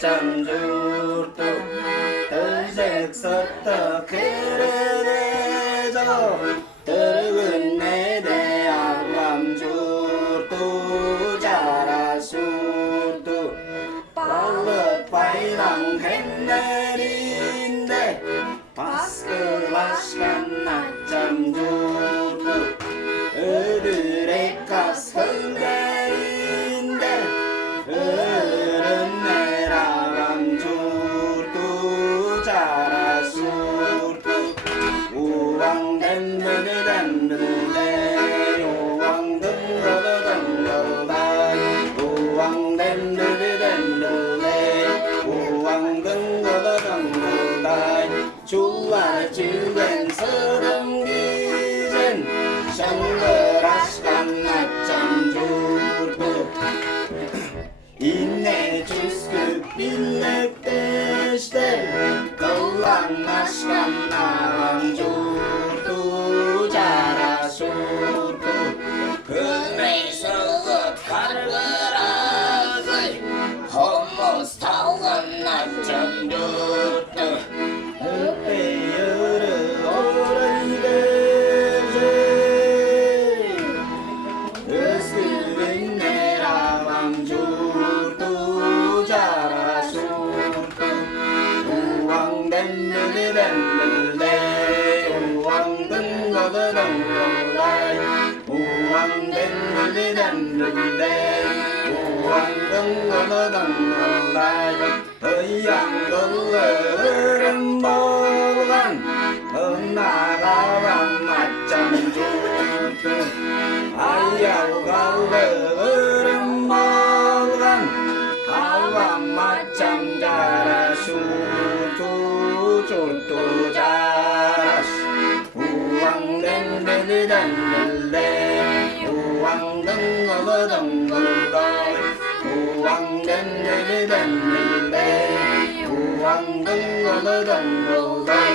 낮잠 줄도 들색 섰다 그래내줘 들은 내 대학감 줄도 자라술도 발릇 바이랑 햇내린데 바스크라시간 낮잠 줄도 어드레까 선대인데 어른 내라감 줄도 자라술도 우왕댐드댐드댐 우왕등거더등거다 우왕댐드댐드댐 우왕등거더등거다 주와 주겐 서름기젠 샹거라시간 낮잠 줄도 인내 주스크 빌렉 대시대 걸랑나시간 나람 줄도 자라술도 금메이서것 가르라지 홈모스타운 낮잠 줄도 흑배여르 오른데지 으스린 내라왕 줄도 자라술도 우왕댐들댐들레 우왕등거드등거다이 우왕댐들댐들레 우왕등거드등거다이 의양걸레르름보간 나가왕 낮잠 줄도 아야우갈레르름보간 아왕 낮잠 자라술도 줄도 자라시 우왕댐들댐들레 우왕등거드등거다이 우왕댐들댐들레 우왕등거드등거다이